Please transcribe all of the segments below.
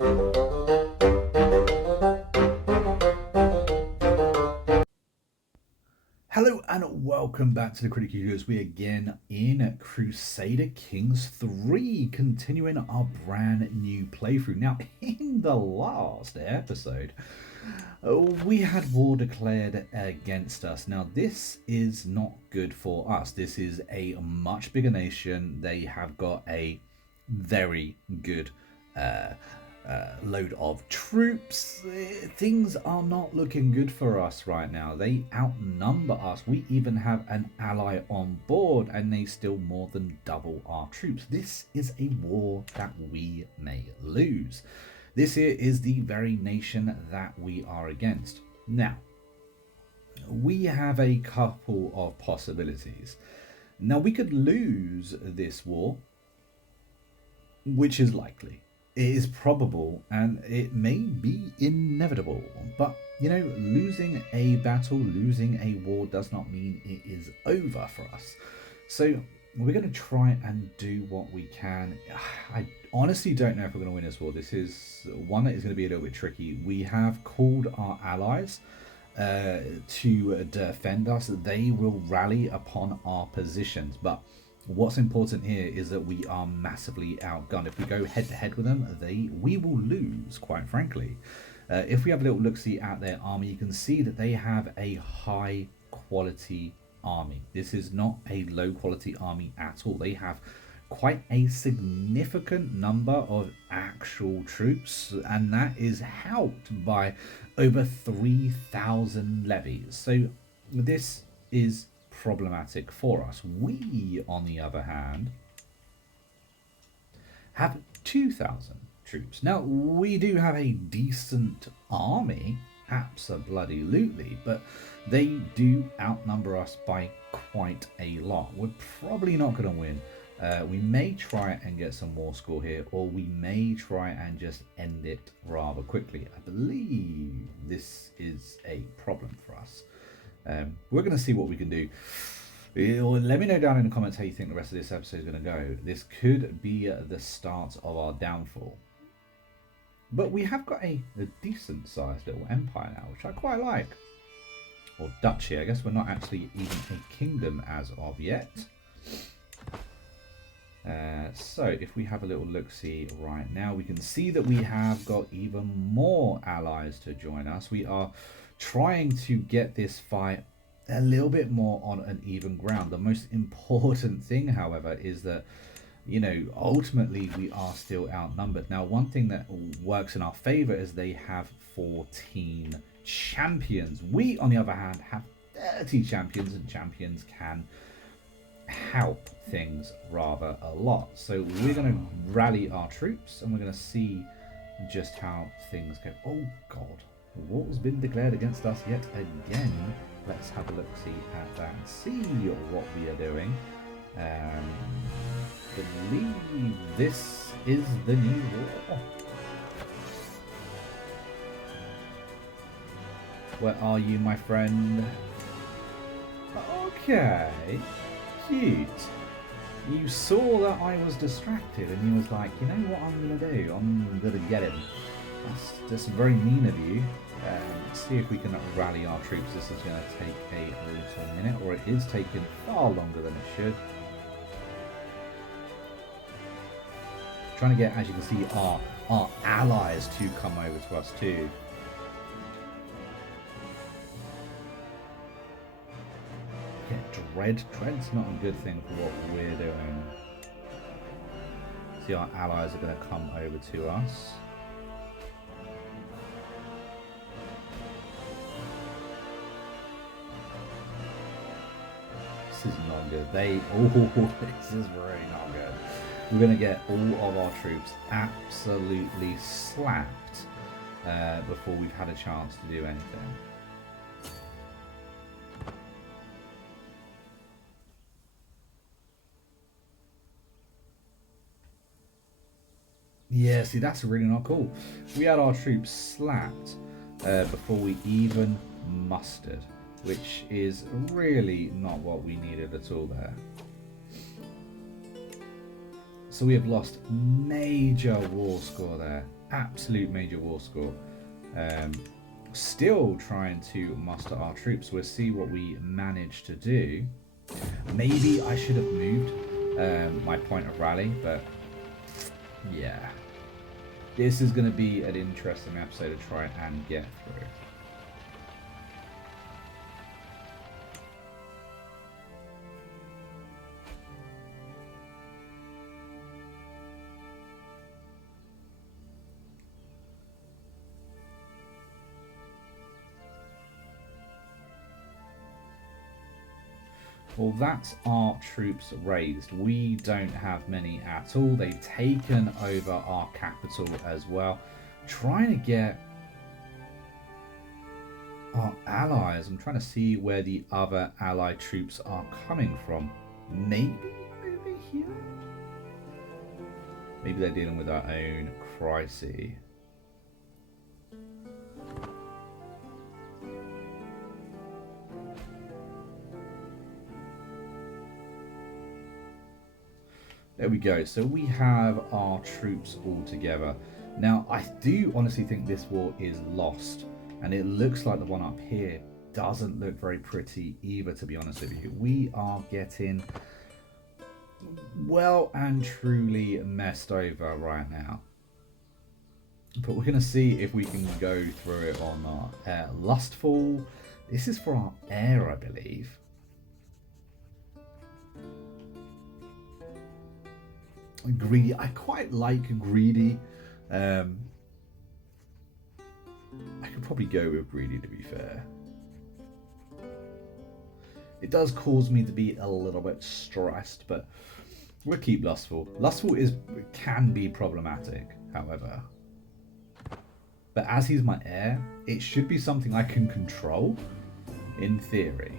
Hello and welcome back to the Critical Viewers. We again in Crusader Kings 3, continuing our brand new playthrough. Now, in the last episode, we had war declared against us. Now, this is not good for us. This is a much bigger nation. They have got a very good load of troops. Things are not looking good for us right now. They outnumber us. We even have an ally on board and they still more than double our troops. This is a war that we may lose. This here is the very nation that we are against. Now, we have a couple of possibilities. Now, we could lose this war, which is likely. It is probable and it may be inevitable, but you know, losing a battle, losing a war does not mean it is over for us. So we're going to try and do what we can. I honestly don't know if we're going to win this war. This is one that is going to be a little bit tricky. We have called our allies to defend us. They will rally upon our positions, but what's important here is that we are massively outgunned. If we go head to head with them, we will lose, quite frankly. If we have a little look-see at their army, you can see that they have a high quality army. This is not a low quality army at all. They have quite a significant number of actual troops, and that is helped by over 3,000 levies. So this is problematic for us. We, on the other hand, have 2,000 troops. Now, we do have a decent army, abso-bloody-lutely, but they do outnumber us by quite a lot. We're probably not going to win. We may try and get some more score here, or we may try and just end it rather quickly. I believe this is a problem for us. We're going to see what we can do. Let me know down in the comments how you think the rest of this episode is going to go. This could be the start of our downfall. But we have got a decent sized little empire now, which I quite like. Or duchy. I guess we're not actually even a kingdom as of yet. So if we have a little look-see right now, we can see that we have got even more allies to join us. We are trying to get this fight a little bit more on an even ground. The most important thing, however, is that, you know, ultimately we are still outnumbered. Now, one thing that works in our favor is they have 14 champions. We, on the other hand, have 30 champions, and champions can help things rather a lot. So we're going to rally our troops and we're going to see just how things go. Oh, God. War's been declared against us yet again. Let's have a look-see at that and see what we are doing. Believe this is the new war. Where are you, my friend? Okay, cute. You saw that I was distracted and you was like, you know what I'm gonna do? I'm gonna get him. That's very mean of you. Let's see if we can rally our troops. This is going to take a little minute, or it is taking far longer than it should. Trying to get, as you can see, our allies to come over to us too. Get dread. Dread's not a good thing for what we're doing. See, our allies are going to come over to us. This is not good. This is very not good. We're going to get all of our troops absolutely slapped before we've had a chance to do anything. Yeah, see, that's really not cool. We had our troops slapped before we even mustered, which is really not what we needed at all there. So we have lost major war score there. absolute major war score. Um, Still trying to muster our troops. We'll see what we manage to do. Maybe I should have moved my point of rally, but yeah. This is going to be an interesting episode to try and get through. Well, that's our troops raised. We don't have many at all. They've taken over our capital as well. Trying to get our allies. I'm trying to see where the other allied troops are coming from. Maybe over here? Maybe they're dealing with their own crisis. There we go. So we have our troops all together. Now, I do honestly think this war is lost. And it looks like the one up here doesn't look very pretty either, to be honest with you. We are getting well and truly messed over right now. But we're going to see if we can go through it or not. Lustful. This is for our heir, I believe. Greedy. I quite like greedy. I could probably go with greedy, to be fair. It does cause me to be a little bit stressed, but we'll keep lustful. Lustful can be problematic, however. But as he's my heir, it should be something I can control, in theory.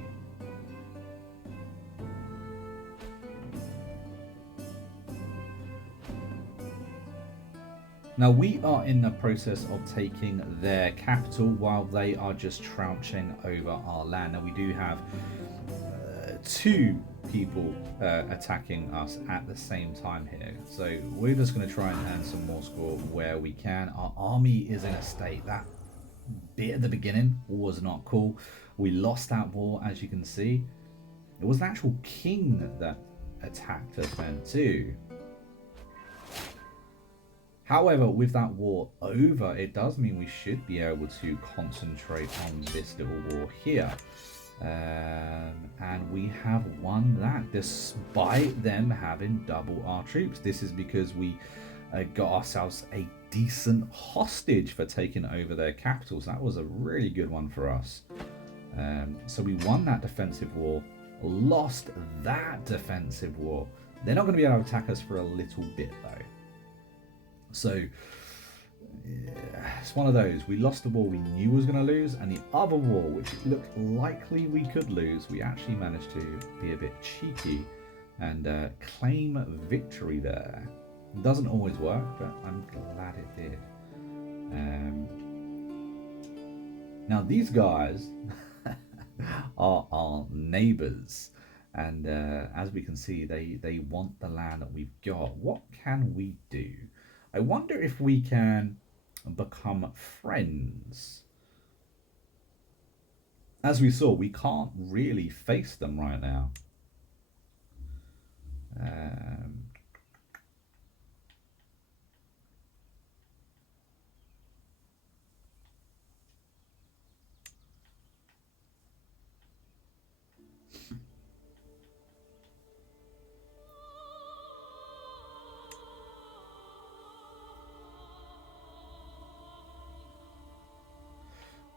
Now we are in the process of taking their capital while they are just trouncing over our land. Now we do have two people attacking us at the same time here. So we're just going to try and earn some more score where we can. Our army is in a state. That bit at the beginning was not cool. We lost that war, as you can see. It was the actual king that attacked us then too. However, with that war over, it does mean we should be able to concentrate on this little war here. And we have won that despite them having double our troops. This is because we got ourselves a decent hostage for taking over their capitals. That was a really good one for us. So we won that defensive war, lost that defensive war. They're not going to be able to attack us for a little bit though. So yeah, it's one of those. We lost the war we knew we was going to lose, and the other war, which looked likely we could lose, we actually managed to be a bit cheeky and claim victory there. It doesn't always work, but I'm glad it did. Now these guys are our neighbours, and as we can see, they want the land that we've got. What can we do? I wonder if we can become friends. As we saw, we can't really face them right now.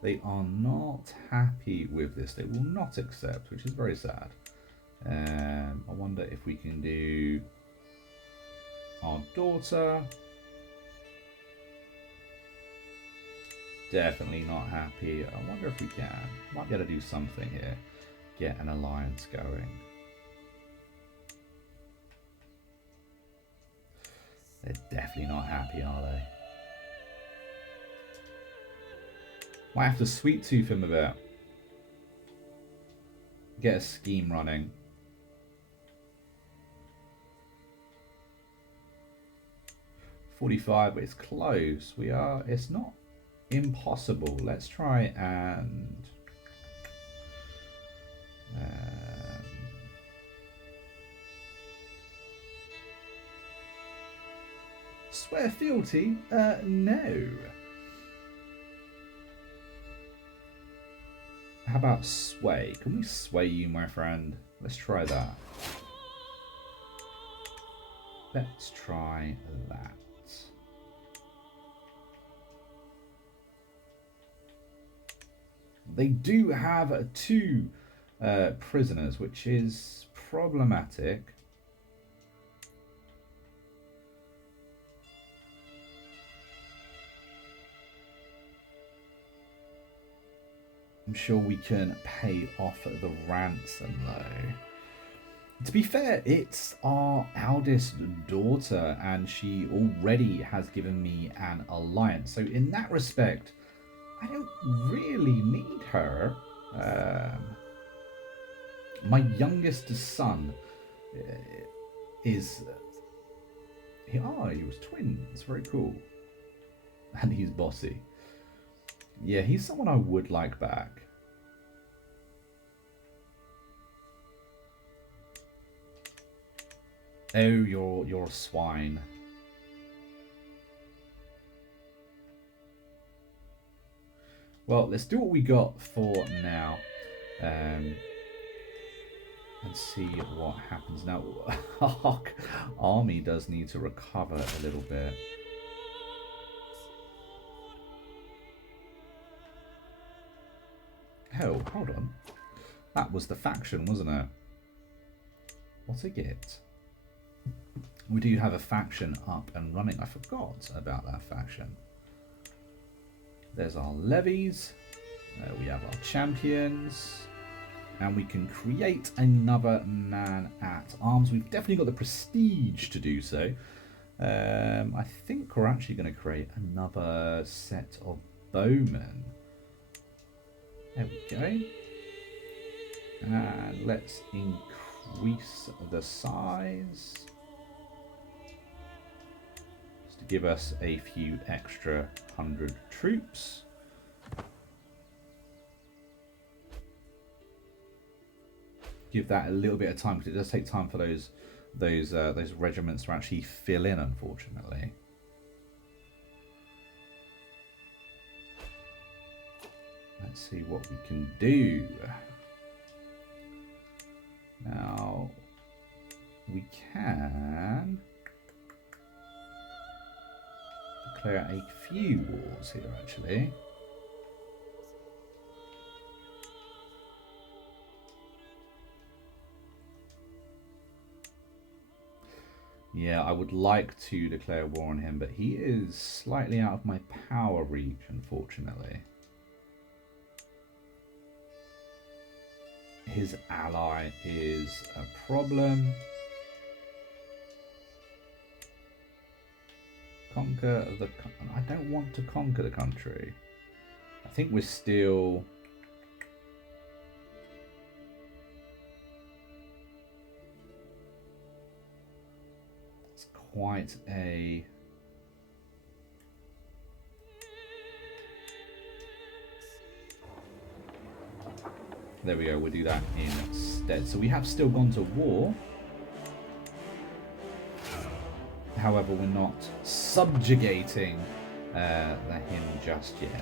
They are not happy with this. They will not accept, which is very sad. I wonder if we can do our daughter. Definitely not happy. I wonder if we can. Might be able to do something here. Get an alliance going. They're definitely not happy, are they? Might have to sweet tooth him a bit. Get a scheme running. 45, but it's close. It's not impossible. Let's try and swear fealty? No. How about sway? Can we sway you, my friend? Let's try that. Let's try that. They do have 2 prisoners, which is problematic. I'm sure we can pay off the ransom though. To be fair, it's our eldest daughter and she already has given me an alliance. So in that respect, I don't really need her. My youngest son is... he was twins. Very cool. And he's bossy. Yeah, he's someone I would like back. Oh, you're a swine. Well, let's do what we got for now. And see what happens. Now, our army does need to recover a little bit. Oh, hold on. That was the faction, wasn't it? What a git. We do have a faction up and running. I forgot about that faction. There's our levies. We have our champions. And we can create another man at arms. We've definitely got the prestige to do so. I think we're actually going to create another set of bowmen. There we go. And let's increase the size. Just to give us a few extra 100 troops. Give that a little bit of time because it does take time for those regiments to actually fill in, unfortunately. Let's see what we can do. Now, we can declare a few wars here, actually. Yeah, I would like to declare war on him, but he is slightly out of my power reach, unfortunately. His ally is a problem. Conquer the... I don't want to conquer the country. I think we're still... It's quite a... There we go, we'll do that instead. So we have still gone to war. However, we're not subjugating him just yet.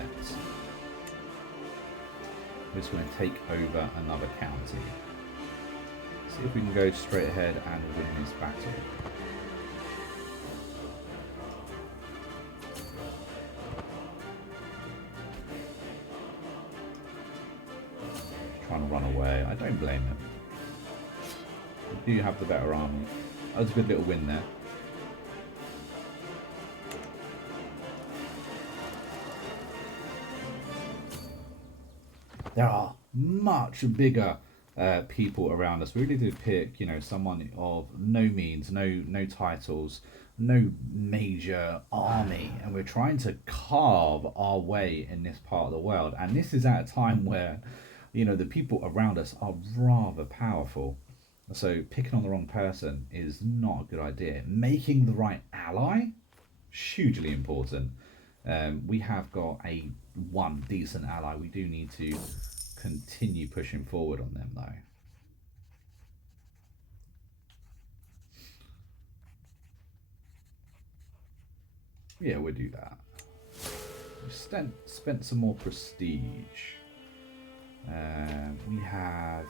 We're just going to take over another county. See if we can go straight ahead and win this battle. Trying to run away. I don't blame him. We do have the better army. That was a good little win there. There are much bigger people around us. We really did pick, you know, someone of no means, no titles, no major army, and we're trying to carve our way in this part of the world. And this is at a time where, you know, the people around us are rather powerful. So picking on the wrong person is not a good idea. Making the right ally hugely important. We have got a one decent ally. We do need to continue pushing forward on them though. Yeah, we'll do that. We spent some more prestige. We have...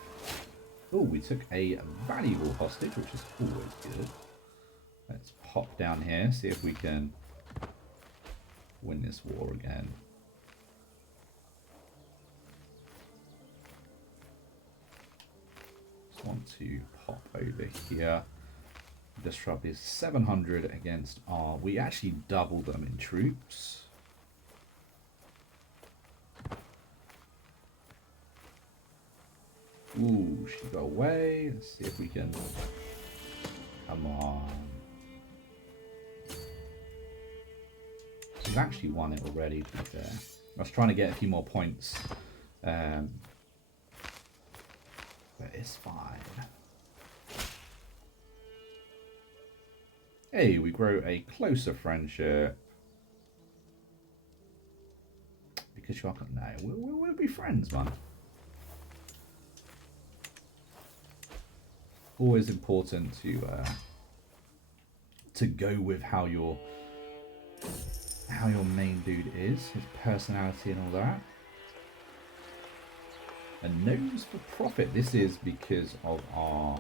Oh, we took a valuable hostage, which is always good. Let's pop down here, see if we can win this war again. Just want to pop over here. Disrupt is 700 against our... We actually doubled them in troops. Ooh, she got away. Let's see if we can... Come on. We've actually won it already, to be fair. I was trying to get a few more points. But it's fine. Hey, we grow a closer friendship. Because you're not... No, we'll be friends, man. Always important to go with how your main dude is, his personality and all that. A nose for profit. This is because of our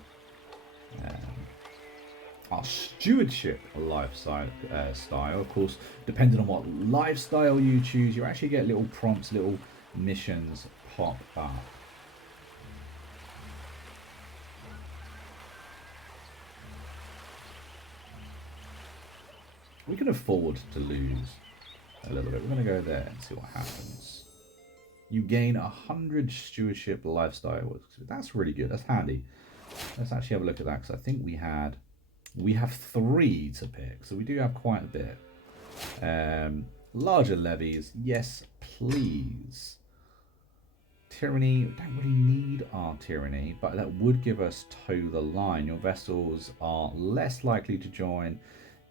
stewardship lifestyle style. Of course, depending on what lifestyle you choose, you actually get little prompts, little missions pop up. We can afford to lose a little bit. We're going to go there and see what happens. You gain 100 stewardship lifestyle. That's really good. That's handy. Let's actually have a look at that, because I think we have 3 to pick, so we do have quite a bit. Larger levies, yes, please. Tyranny, we don't really need our tyranny, but that would give us toe the line. Your vessels are less likely to join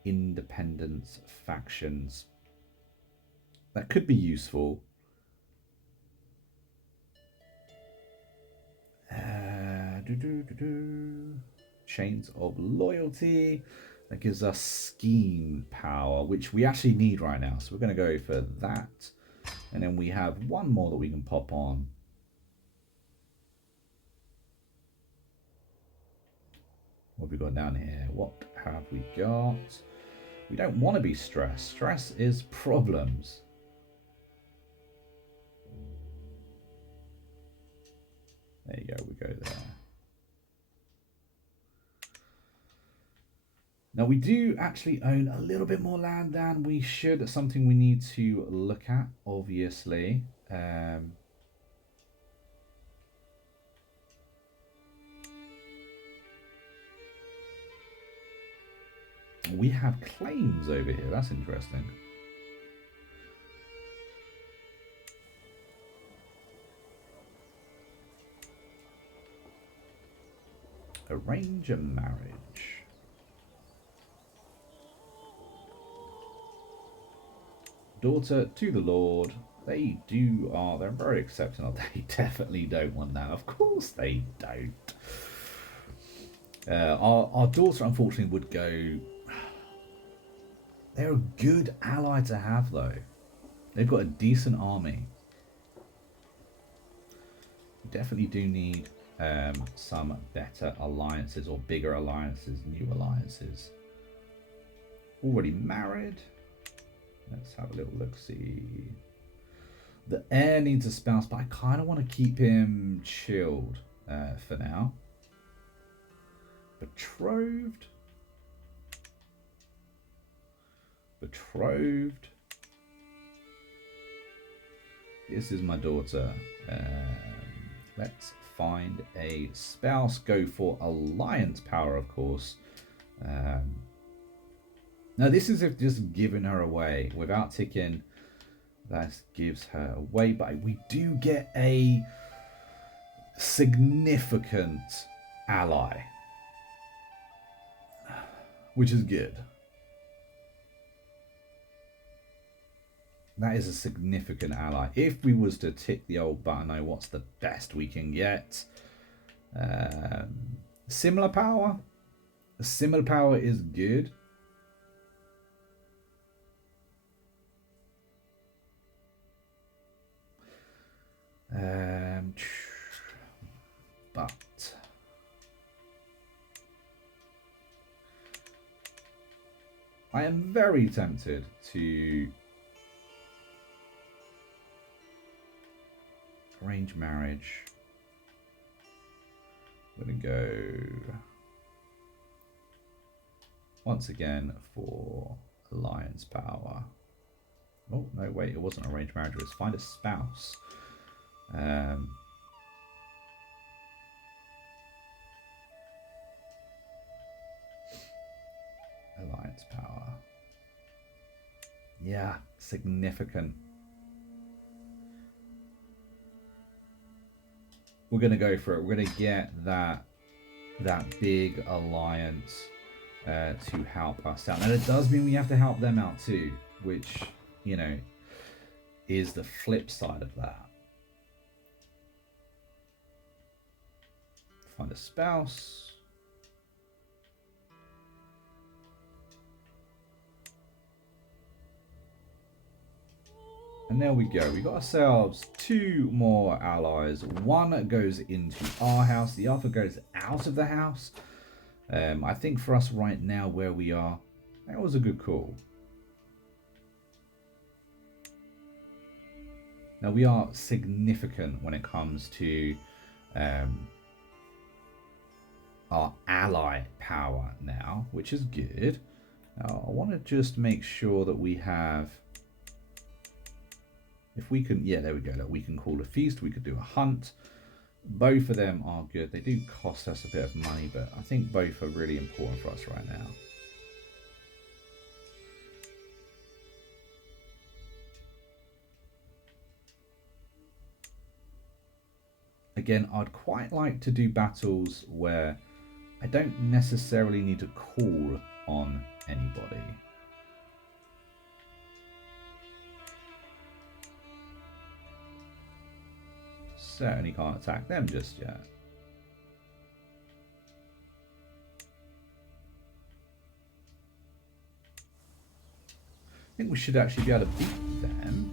independence factions. That could be useful. Chains of loyalty. That gives us scheme power, which we actually need right now. So we're going to go for that. And then we have one more that we can pop on. What have we got down here? What have we got? We don't want to be stressed. Stress is problems. There you go, we go there. Now we do actually own a little bit more land than we should. That's something we need to look at, obviously. We have claims over here. That's interesting. Arrange a marriage. Daughter to the Lord. They're very accepting. They definitely don't want that. Of course they don't. Our daughter, unfortunately, would go... They're a good ally to have, though. They've got a decent army. We definitely do need some better alliances, or bigger alliances, new alliances. Already married. Let's have a little look-see. The heir needs a spouse, but I kind of want to keep him chilled for now. Betrothed. Betrothed. This is my daughter. Let's find a spouse. Go for alliance power, of course. Now this is if just giving her away without ticking. That gives her away, but we do get a significant ally, which is good. That is a significant ally. If we was to tick the old button, oh, what's the best we can get? Similar power. Similar power is good. But I am very tempted to arrange marriage. I'm going to go once again for alliance power. Oh, no, wait, it wasn't arranged marriage, it was find a spouse. Alliance power. Yeah, significant. We're going to go for it. We're going to get that big alliance to help us out. Now, it does mean we have to help them out too, which, you know, is the flip side of that. Find a spouse. And there we go. We got ourselves 2 more allies. One goes into our house. The other goes out of the house. I think for us right now where we are, that was a good call. Now we are significant when it comes to our ally power now, which is good. Now I want to just make sure that we have... If we can, yeah, there we go. That we can call a feast. We could do a hunt. Both of them are good. They do cost us a bit of money, but I think both are really important for us right now. Again, I'd quite like to do battles where I don't necessarily need to call on anybody. Certainly can't attack them just yet. I think we should actually be able to beat them.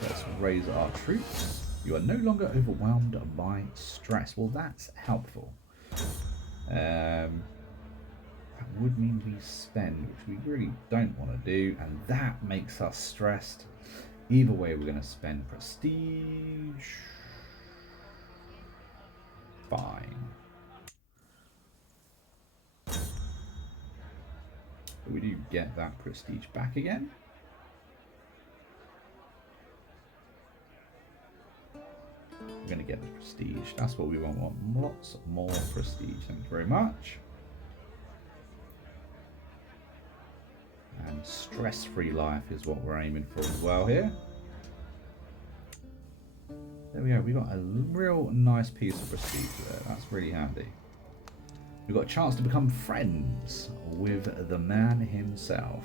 So let's raise our troops. You are no longer overwhelmed by stress. Well, that's helpful. That would mean we spend, which we really don't want to do, and that makes us stressed. Either way, we're going to spend prestige. Fine. But we do get that prestige back again. We're going to get the prestige. That's what we want. We want lots more prestige. Thank you very much. And stress-free life is what we're aiming for as well here. There we go. We got a real nice piece of prestige there. That's really handy. We've got a chance to become friends with the man himself.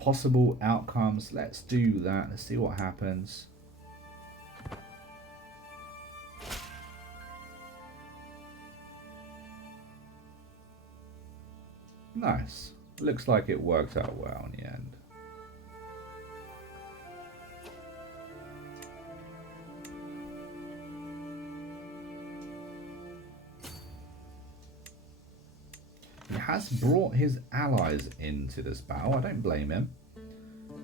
Possible outcomes. Let's do that. Let's see what happens. Nice. Looks like it worked out well in the end. He has brought his allies into this battle. I don't blame him.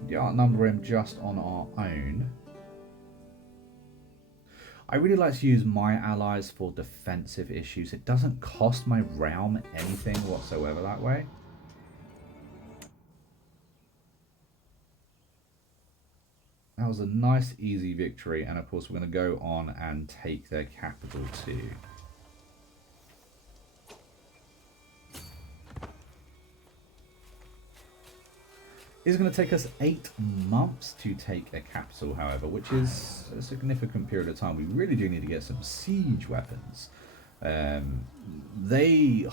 We outnumber him just on our own. I really like to use my allies for defensive issues. It doesn't cost my realm anything whatsoever that way. That was a nice, easy victory. And of course, we're going to go on and take their capital too. It's going to take us 8 months to take a capital, however, which is a significant period of time. We really do need to get some siege weapons. They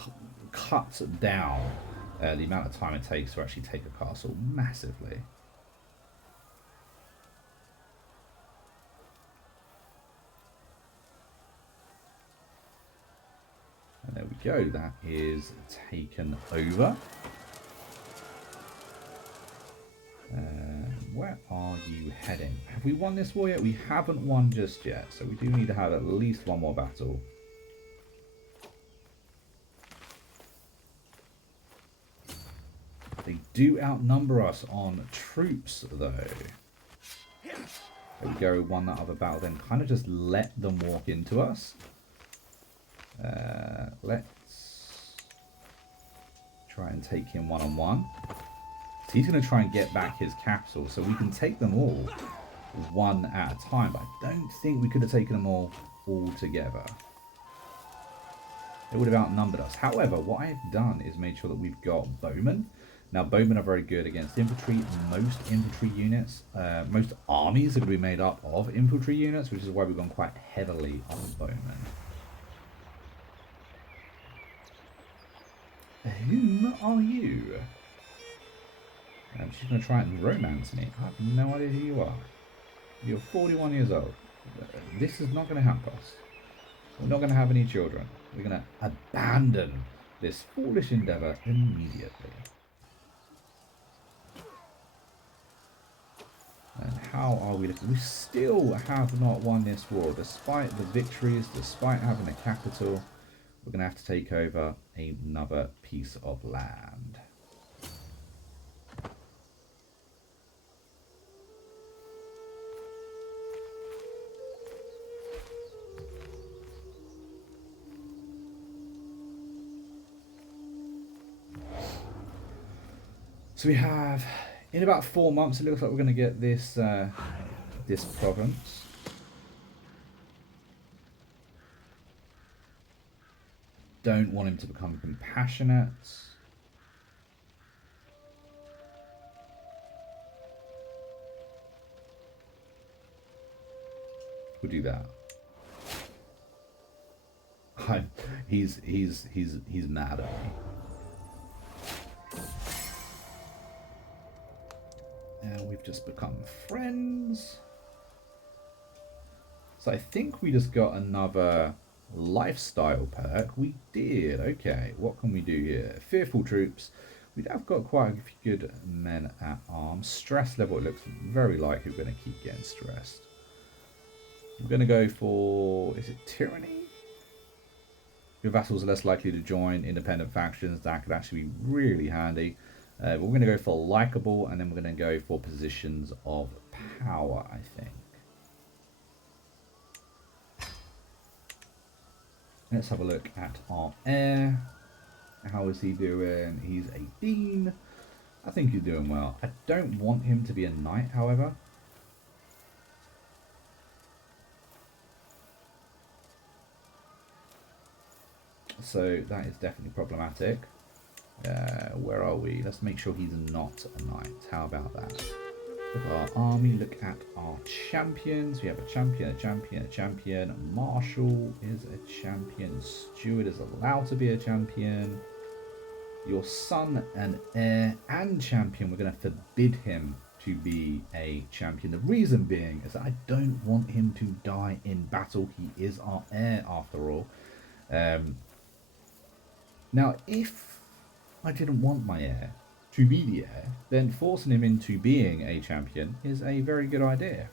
cut down the amount of time it takes to actually take a castle massively. And there we go, that is taken over. Where are you heading? Have we won this war yet? We haven't won just yet, so we do need to have at least one more battle. They do outnumber us on troops, though. There we go, won that other battle, then kind of just let them walk into us. Let's try and take him one-on-one. So he's going to try and get back his capital, so we can take them all one at a time. But I don't think we could have taken them all together. It would have outnumbered us. However, what I've done is made sure that we've got bowmen. Now, bowmen are very good against infantry. Most infantry units, most armies are going to be made up of infantry units, which is why we've gone quite heavily on bowmen. Whom are you? She's going to try and romance me. I have no idea who you are. You're 41 years old. This is not going to help us. We're not going to have any children. We're going to abandon this foolish endeavour immediately. And how are we looking? We still have not won this war. Despite the victories, despite having a capital, we're going to have to take over another piece of land. So we have, in about 4 months, it looks like we're going to get this this province. Don't want him to become compassionate. We'll do that. He's mad at me. And we've just become friends. So I think we just got another lifestyle perk. We did. Okay, what can we do here? Fearful troops. We have got quite a few good men at arms. Stress level, it looks very likely we're going to keep getting stressed. We're going to go for, is it tyranny? Your vassals are less likely to join independent factions. That could actually be really handy. But we're going to go for likable, and then we're going to go for positions of power, I think. Let's have a look at our heir. How is he doing? He's a dean. I think he's doing well. I don't want him to be a knight, however. So that is definitely problematic. Where are we? Let's make sure he's not a knight. How about that? Look at our army. Look at our champions. We have a champion, a champion, a champion. Marshal is a champion. Steward is allowed to be a champion. Your son and heir and champion, we're going to forbid him to be a champion. The reason being is that I don't want him to die in battle. He is our heir after all. Now, if I didn't want my heir to be the heir, then forcing him into being a champion is a very good idea.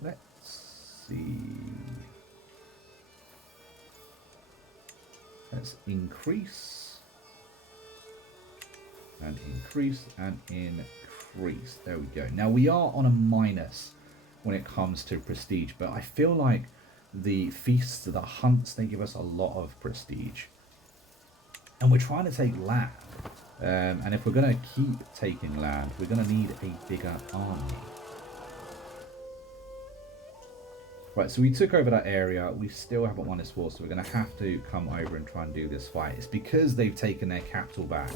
Let's see. Let's increase and increase and increase. There we go. Now we are on a minus when it comes to prestige, but I feel like the feasts, the hunts, they give us a lot of prestige. And we're trying to take land. And if we're going to keep taking land, we're going to need a bigger army. Right, so we took over that area. We still haven't won this war, so we're going to have to come over and try and do this fight. It's because they've taken their capital back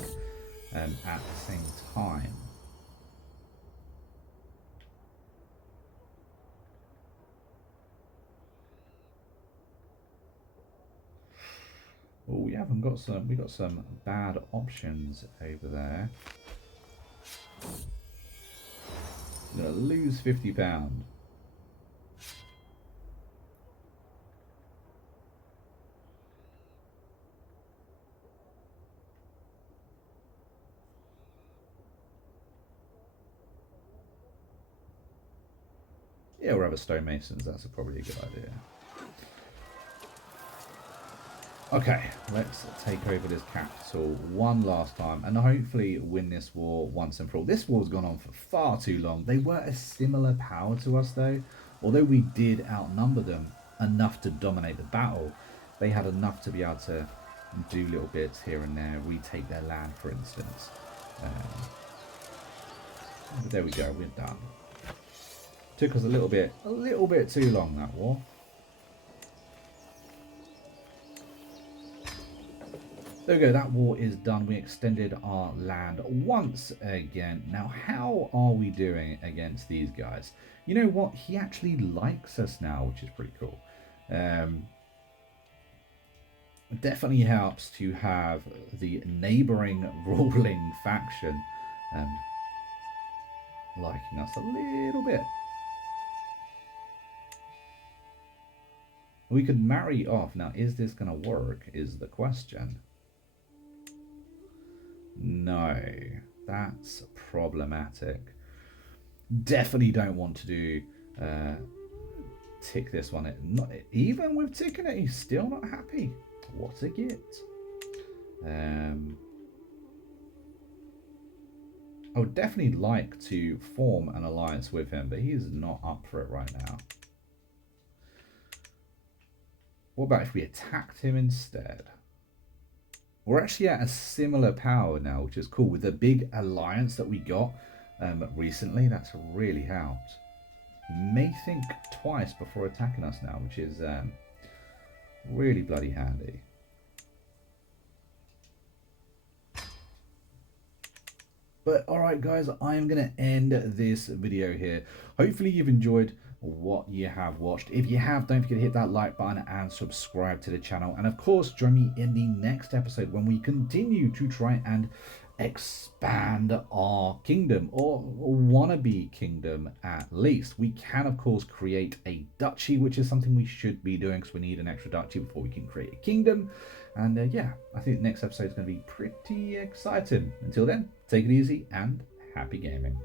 at the same time. Oh, we haven't got some. We got some bad options over there. I'm going to lose £50. Yeah, we'll have a stonemasons. That's probably a good idea. Okay, let's take over this capital one last time and hopefully win this war once and for all. This war's gone on for far too long. They were a similar power to us though. Although we did outnumber them enough to dominate the battle, they had enough to be able to do little bits here and there, retake their land for instance. But there we go, we're done. Took us a little bit too long, that war. There we go, that war is done. We extended our land once again. Now, how are we doing against these guys? You know what? He actually likes us now, which is pretty cool. It definitely helps to have the neighboring ruling faction liking us a little bit. We could marry off. Now, is this going to work is the question. No, that's problematic. Definitely don't want to do tick this one. Not even with ticking it, he's still not happy. What a git. I would definitely like to form an alliance with him, but he's not up for it right now. What about if we attacked him instead? We're actually at a similar power now, which is cool. With the big alliance that we got recently, that's really helped. May think twice before attacking us now, which is really bloody handy. But alright guys, I am going to end this video here. Hopefully you've enjoyed what you have watched. If you have, don't forget to hit that like button and subscribe to the channel. And of course, join me in the next episode when we continue to try and expand our kingdom, or wannabe kingdom at least. We can, of course, create a duchy, which is something we should be doing because we need an extra duchy before we can create a kingdom. And yeah, I think the next episode is going to be pretty exciting. Until then, take it easy and happy gaming.